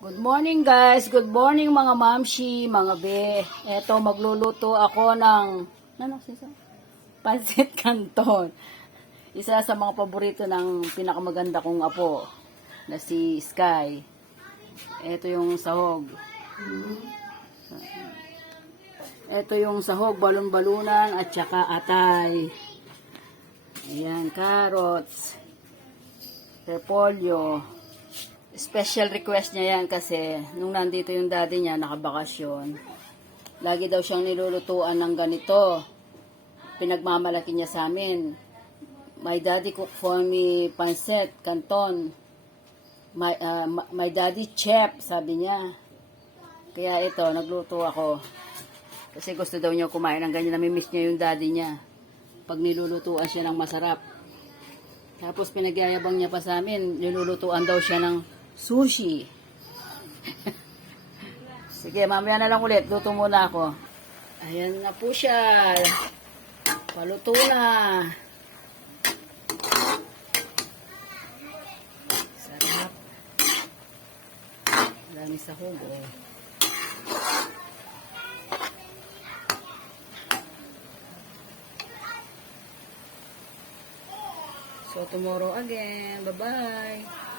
Good morning guys, good morning mga mamshi, mga be. Eto magluluto ako ng pansit canton. Isa sa mga paborito ng pinakamaganda kong apo na si Sky. Eto yung sahog. Eto yung sahog, balon-balunan at saka atay. Ayan, carrots, repolyo. Special request niya yan kasi nung nandito yung daddy niya, nakabakasyon. Lagi daw siyang nilulutuan ng ganito. Pinagmamalaki niya sa amin. My daddy cook for me pancit, canton. My daddy chef, sabi niya. Kaya ito, nagluto ako. Kasi gusto daw niya kumain ng ganyan. Namimiss niya yung daddy niya. Pag nilulutuan siya ng masarap. Tapos pinagyayabang niya pa sa amin, nilulutuan daw siya ng sushi. Sige, mamaya na lang ulit. Luto muna ako. Ayan na po siya. Paluto na. Sarap. Marami sa hugo. So, tomorrow again. Bye-bye.